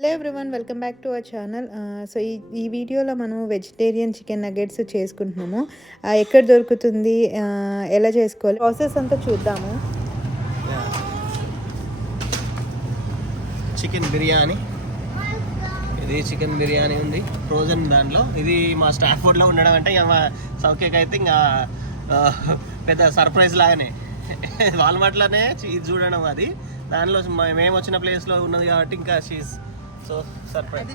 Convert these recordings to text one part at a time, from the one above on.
Hello everyone, welcome back to our channel. So ఈ వీడియోలో మనం వెజిటేరియన్ చికెన్ నగెట్స్ చేసుకుంటున్నాము. ఎక్కడ దొరుకుతుంది, ఎలా చేసుకోవాలి, ప్రాసెస్ అంతా చూద్దాము. చికెన్ బిర్యానీ, ఇది చికెన్ బిర్యానీ ఉంది ఫ్రోజన్ దాంట్లో. ఇది మా స్టాఫ్ ఫుడ్లో ఉండడం అంటే ఇంకా సౌకేక్ అయితే ఇంకా పెద్ద సర్ప్రైజ్ లాగానే వాల్మార్ట్లోనే ఇది చూడడం. అది దానిలో మేము వచ్చిన ప్లేస్లో ఉన్నది కాబట్టి ఇంకా she's so surprise.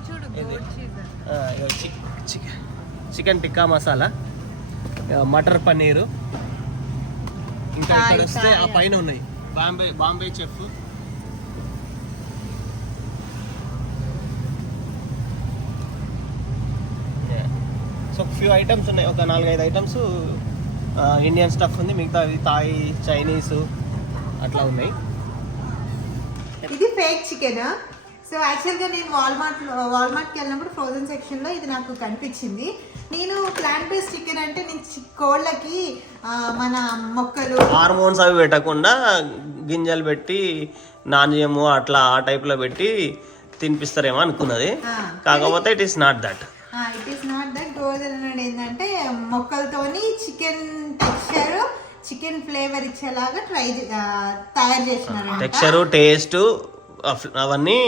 Chicken tikka masala, matar paneer, ఇంకా ఇక్కడ వస్తే ఆ పైన ఉన్నాయి Bombay chef. So few items ఉన్నాయి, ఒక 4-5 ఐటమ్స్ ఇండియన్ స్టఫ్ ఉంది, మిగతా థాయ్, చైనీస్ అట్లా ఉన్నాయి. ఇది ఫేక్ చికెన్. సో యాక్చువల్గా నేను వాల్మార్ట్కి వెళ్ళినప్పుడు ఫ్రోజన్ సెక్షన్లో ఇది నాకు కనిపించింది. నేను ప్లాంట్ బేస్డ్ చికెన్ అంటే నేను కోళ్ళకి మన మొక్కలు హార్మోన్స్ అవి పెట్టకుండా గింజలు పెట్టి నాణ్యము అట్లా ఆ టైప్లో పెట్టి తినిపిస్తారేమో అనుకున్నది. కాకపోతే ఇట్ ఈస్ నాట్ దట్. రోజులు ఏంటంటే మొక్కలతోని చికెన్ టెక్స్చర్, చికెన్ ఫ్లేవర్ ఇచ్చేలాగా తయారు చేసినారు. టెక్స్చర్, టేస్ట్ అవన్నీ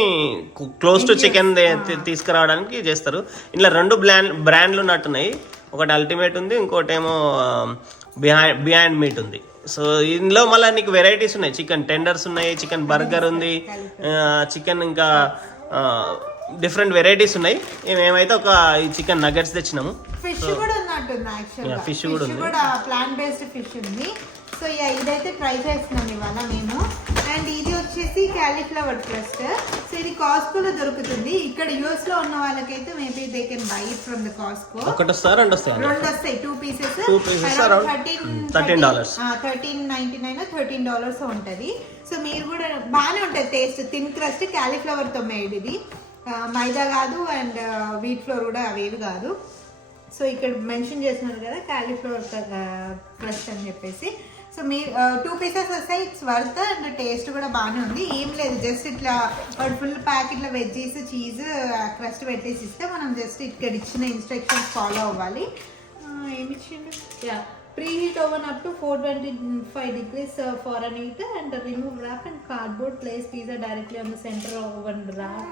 క్లోజ్ టు చికెన్ తీసుకురావడానికి చేస్తారు. ఇలా 2 బ్రాండ్లు ఉన్నట్టున్నాయి. ఒకటి అల్టిమేట్ ఉంది, ఇంకోటి ఏమో బియాండ్ మీట్ ఉంది. సో ఇందులో మళ్ళీ నీకు వెరైటీస్ ఉన్నాయి. చికెన్ టెండర్స్ ఉన్నాయి, చికెన్ బర్గర్ ఉంది, చికెన్ ఇంకా డిఫరెంట్ వెరైటీస్ ఉన్నాయి. మేమైతే ఒక చికెన్ నగెట్స్ తెచ్చినాము. ఫిష్ కూడా ఉన్నట్టుంది. యాక్చువల్గా ఫిష్ కూడా ప్లాంట్ బేస్డ్ ఫిష్ ఉంది. సో ఇదైతే ట్రై చేస్తున్నాం ఇవాళ మేము. అండ్ ఇది వచ్చేసి క్యాలీఫ్లవర్ క్రస్ట్. సో ఇది కాస్కోలో దొరుకుతుంది. ఇక్కడ యూఎస్ లో ఉన్న వాళ్ళకైతే maybe they can buy it from the Costco. ఒకటి వస్తాయి, 2 వస్తాయి. 2 పీసెస్ $13. $13.99 $13 ఉంటది. సో మీరు కూడా బాగానే ఉంటుంది టేస్ట్. థిన్ క్రస్ట్ క్యాలీఫ్లవర్ తో మేడ్. ఇది మైదా కాదు అండ్ వీట్ ఫ్లోర్ కూడా అవేవి కాదు. సో ఇక్కడ మెన్షన్ చేస్తున్నారు కదా క్యాలీఫ్లవర్ క్రస్ట్ అని చెప్పేసి. సో మీరు 2 పీసెస్ వస్తాయి. ఇట్స్ వర్త్ అండ్ టేస్ట్ కూడా బాగానే ఉంది. ఏం లేదు, జస్ట్ ఇట్లా ఫుల్ ప్యాకెట్లో వెజ్జీస్, చీజ్, క్రస్ట్ పెట్టేసి ఇస్తే మనం జస్ట్ ఇక్కడ ఇచ్చిన ఇన్స్ట్రక్షన్స్ ఫాలో అవ్వాలి. ఏమి ఇచ్చిండు? Preheat oven up to 425 degrees Fahrenheit and remove wrap and cardboard, place pizza directly on the center oven wrap.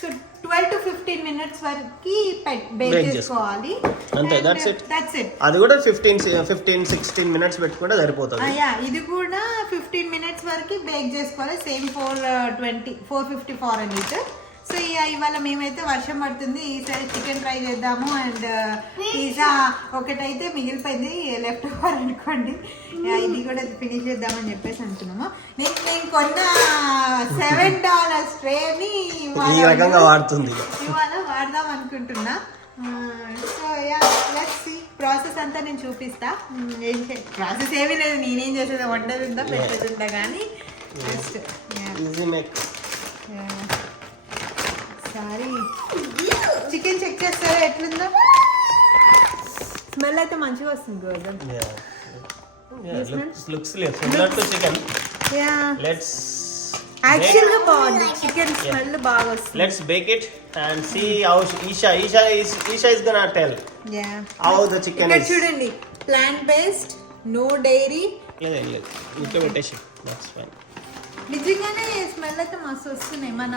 So 12 to 15 minutes వరకు బేక్ చేసుకోవాలి. అంతే, దట్స్ ఇట్. అది కూడా 15-16 minutes పెట్టుకుంటే సరిపోతుంది. ఇది కూడా 15 minutes వరకు బేక్ చేసుకోవాలి. Same 450 foreign heat. సో ఇవాళ మేమైతే వర్షం పడుతుంది, ఈసారి చికెన్ ట్రై చేద్దాము. అండ్ పిజ్జా ఒకటైతే మిగిలిపోయింది, లెఫ్ట్ ఓవర్ అనుకోండి. ఇది కూడా ఫినిష్ చేద్దామని చెప్పేసి అనుకున్నాము. నేను కొన్న $7 ట్రేని ఇవాళ వాడదాం అనుకుంటున్నా. So let's see. ప్రాసెస్ అంతా నేను చూపిస్తా. ప్రాసెస్ ఏమీ లేదు, నేనేం చేసేది వండదుందా పెట్టేదుందా కానీ జస్ట్ సారీ. చికెన్ చెక్ చేస్తారా ఎట్లుందో? స్మెల్ అయితే మంచిగా వస్తుంది. యాక్చువల్గా బాగుంది. చికెన్ స్మెల్ బాగా వస్తుంది. Let's bake it and see how Eesha is gonna tell how the chicken is. చూడండి, ప్లాంట్ బేస్డ్, నో డైరీ. లేదు ఇట్లా పెట్టేసి దట్స్ ఫైన్. నిజంగానే స్మెల్ అయితే మస్తు వస్తున్నాయి. మన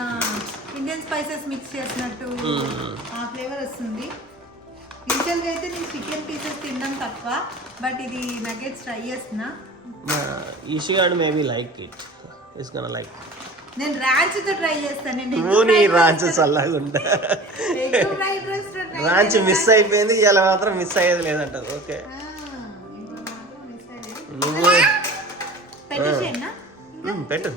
ఇండియన్ స్పైసెస్ మిక్స్ చేసినట్టు ఆ ఫ్లేవర్ వస్తుంది. యూజువల్గా అయితే నేను చికెన్ పీసెస్ తినడం తక్కువ, బట్ ఇది నగెట్స్ ట్రై చేస్తున్నా. ఈషిగాడు maybe like it, is gonna like. నేను రాంచ్ తో ట్రై చేస్తాను. రాంచ్ మిస్ అయిపోయింది, ఇలా మాత్రం మిస్ అయ్యేది లేదంట. ఓకే, నువ్వు పెట్టు.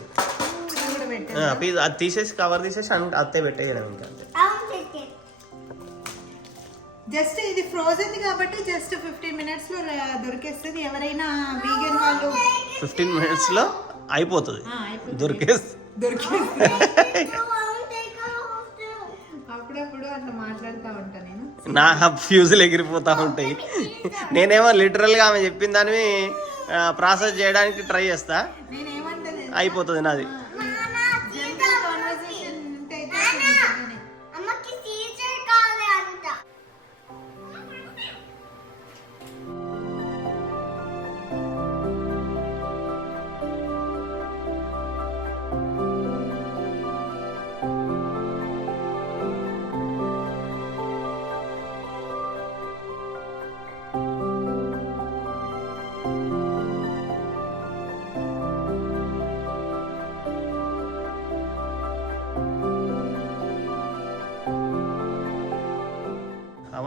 అది తీసేసి కవర్ తీసేసి అత్తే పెట్టేయడం ఇంకా. జస్ట్ ఇది ఫ్రోజన్ కాబట్టి జస్ట్ 15 minutes లో దొరికేస్తుంది. ఎవరైనా వీగన్ వాళ్ళు 15 minutes లో అయిపోతుంది, దొరికేస్తుంది. అప్పుడప్పుడు అట్లా మాట్లాడుతూ ఉంటా నేను. నా ఫ్యూజులు ఎగిరిపోతూ ఉంటాయి. నేనేమో లిటరల్ గా ఆమె చెప్పిన దాన్ని ప్రాసెస్ చేయడానికి ట్రై చేస్తా, అయిపోతుంది నాది.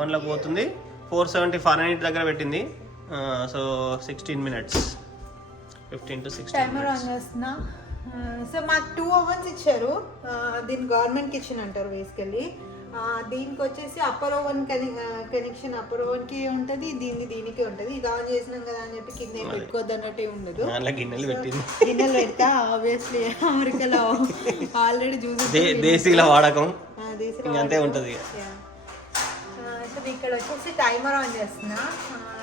ఓవెన్లోకి పోతుంది. 470 ఫారెన్హీట్ దగ్గర పెట్టింది. So 16 minutes, 15 to 16 timer minutes. On చేస్తున్నా. సో మాకు 2 ovens ఇచ్చారు. దీన్ని గవర్నమెంట్ కిచెన్ అంటారు బేసికల్లీ. దీనికి వచ్చేసి అప్పర్ ఓవెన్ కనెక్షన్ అప్పర్ ఓవెన్కి ఉంటుంది, దీనికి ఉంటుంది. ఇది ఆన్ చేసినాం కదా అని చెప్పి కింద పెట్టుకోవద్దు అన్నట్టే ఉండదు. అలా గిన్నెలు పెట్టింది. గిన్నెలు పెడతా ఆబ్వియస్లీ అమెరికాలో ఆల్రెడీ చూసి దేశీల వాడకం దేశంలో అంతే ఉంటుంది. సో ఇక్కడ వచ్చేసి టైమర్ ఆన్ చేస్తున్నా.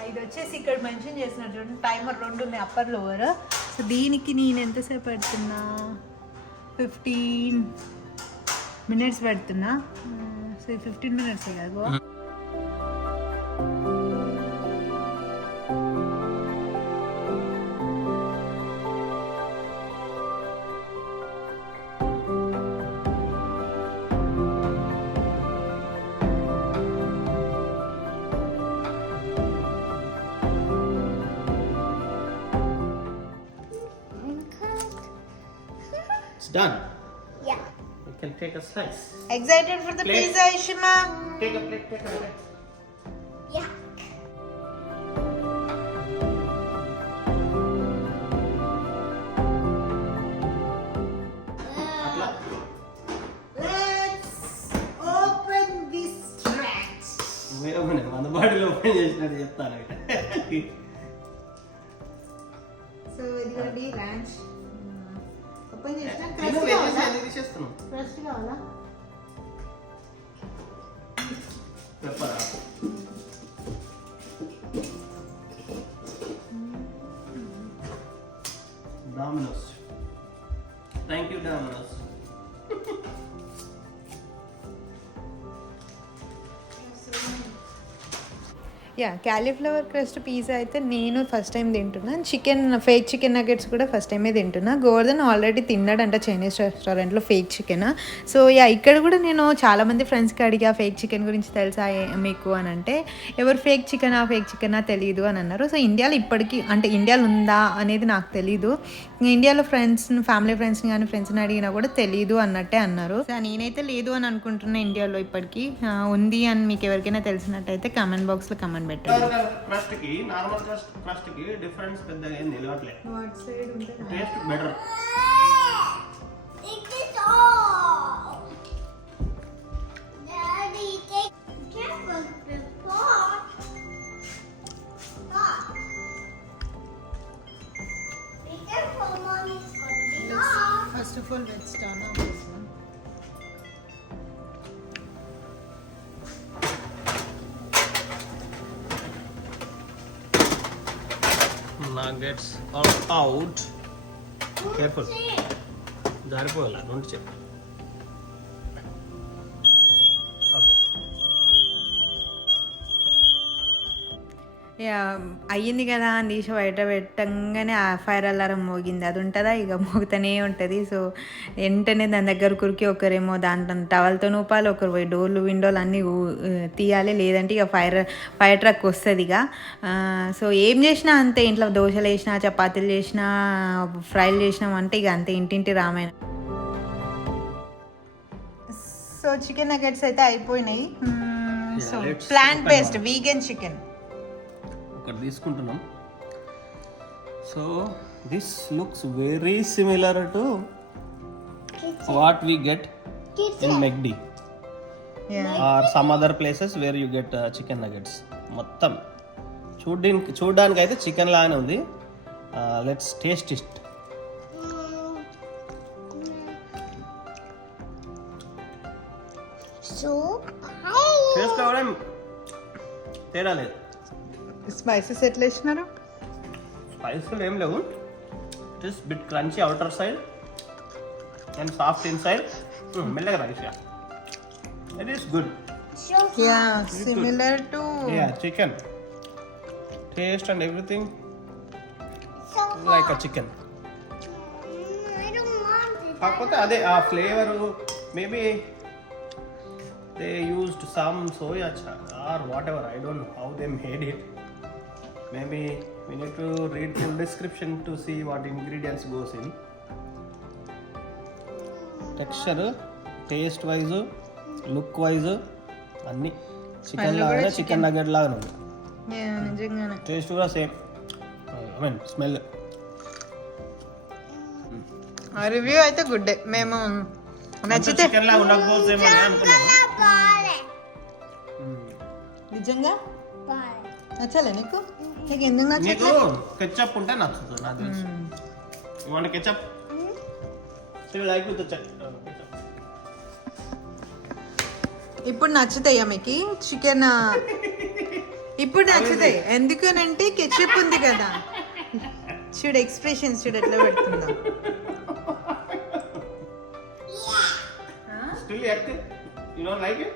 ఇది వచ్చేసి ఇక్కడ మెన్షన్ చేసినట్టు టైమర్ 2 ఉన్నాయి, అప్పర్ లోవర్. సో దీనికి నేను ఎంతసేపు పెడుతున్నా, 15 minutes పెడుతున్నా. సో 15 minutes కదా. It's done. Yeah. You can take a slice. Excited for the Plate. pizza, Ishima? Take a plate, take a plate. Yeah. Let's open this trash. మన బాడీలో open చేసినట్టు చెప్తాను. సో ఇది కూడా ranch. ఓపెన్ చేసినా నేను crust కావాలా? తీసేస్తున్నాను. Crust కావాలా? Pepper Domino's. Thank you, Domino's. Yeah cauliflower crust pizza అయితే నేను ఫస్ట్ టైం తింటున్నాను. ఫేక్ చికెన్ నగెట్స్ కూడా ఫస్ట్ టైమే తింటున్నా. గోవర్ధన్ ఆల్రెడీ తిన్నాడంట చైనీస్ రెస్టారెంట్లో ఫేక్ చికెన్. సో యా ఇక్కడ కూడా నేను చాలామంది ఫ్రెండ్స్కి అడిగా ఫేక్ చికెన్ గురించి తెలుసా మీకు అని అంటే, ఎవరు ఫేక్ చికెనా తెలియదు అని అన్నారు. సో ఇండియాలో ఇప్పటికీ అంటే ఇండియాలో ఉందా అనేది నాకు తెలీదు. ఇండియాలో ఫ్యామిలీ ఫ్రెండ్స్ని కానీ ఫ్రెండ్స్ని అడిగినా కూడా తెలీదు అన్నట్టే అన్నారు. సో నేనైతే లేదు అని అనుకుంటున్నా ఇండియాలో ఇప్పటికీ. ఉంది అని మీకు ఎవరికైనా తెలిసినట్టయితే కామెంట్ బాక్స్లో కామెంట్ పెట్టండి. క్రస్ట్ కి నార్మల్ క్రస్ట్ కి డిఫరెన్స్ పెద్దగా ఏం నిలవట్లేదు. Taste better. It is all. Daddy, take careful before. Stop. Be careful, Mommy's gonna be off. First of all, let's turn off this one. Nuggets are out. Careful. జారిపోయాలి. Don't check. అయ్యింది కదా అని తీసి బయట పెట్టంగానే ఆ ఫైర్ అలారం మోగింది. అది ఉంటుందా ఇక మోగుతూనే ఉంటుంది. సో వెంటనే దాని దగ్గర కురికి ఒకరేమో దాంట్లో టవల్తో నూపాలి, ఒకరు పోయి డోర్లు విండోలు అన్నీ తీయాలి, లేదంటే ఇక ఫైర్ ట్రక్ వస్తుంది ఇక. సో ఏం చేసినా అంతే, ఇంట్లో దోశలు వేసినా చపాతీలు చేసినా ఫ్రైలు చేసినాం అంటే ఇక అంతే ఇంటింటి రామాయణం. సో చికెన్ నగెట్స్ అయితే అయిపోయినాయి. So plant based vegan chicken ఒకటి తీసుకుంటున్నాం. So this looks very similar to what we get in McD or some other places where you get chicken nuggets. మొత్తం చూడడానికి అయితే చికెన్ లాగానే ఉంది. Let's taste it. So, taste కూడా తేడా లేదు. స్పైసెస్ ఎట్లా ఇచ్చినారు? స్పైసీలు ఏం లేవు. It is bit crunchy outer side and soft in side. మెల్లగా rice. It is good. Yeah similar to chicken taste and everything so like a chicken. I don't want it. కాకపోతే అదే ఆ flavour maybe they used some soya or whatever. I don't know how they made it. Maybe we need to read full description to see what ingredients goes in. Texture, taste wise, look wise, anni chicken లాగా chicken nugget లాగా ఉంది. నిజంగానే taste కూడా same. I mean smell. Review అయితే good. మేము నచ్చితే chicken లాగా ఉండకపోతేమో అని అనుకున్నాను. నిజంగా నచ్చలే నీకు? నీకు ఎందుకు నీకు నచ్చలేదు? కెచప్ ఉంటే నచ్చుతుంది నాకు తెలుసు. Want ketchup? You like with ketchup. ఇప్పుడు నచ్చుతాయా మీకు చికెన్? ఇప్పుడు నచ్చుతాయి. ఎందుకనంటే కెచప్ ఉంది కదా. చూడు ఎక్స్ప్రెషన్స్ చూడు ఎట్లా పెడుతుందా. Still yet? You don't like it?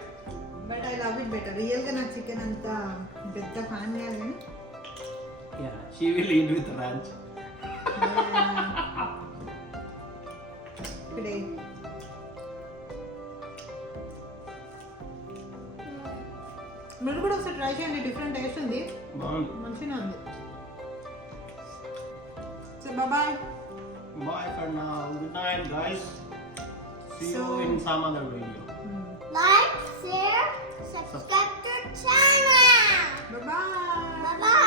But I love it better. Real గా నాకు చికెన్ అంత పెద్ద ఫ్యాన్ కాదు కానీ Yeah, she will eat with ranch. ఇప్పుడే మీరు కూడా ఒకసారి ట్రై చేయండి. డిఫరెంట్ టేస్ట్ ఉంది, బాగుంది. మంచిగా ఉంది. So bye. Bye for now. Good night, guys. See you So- in some other video. Like, share, subscribe to channel. Bye bye. Bye bye.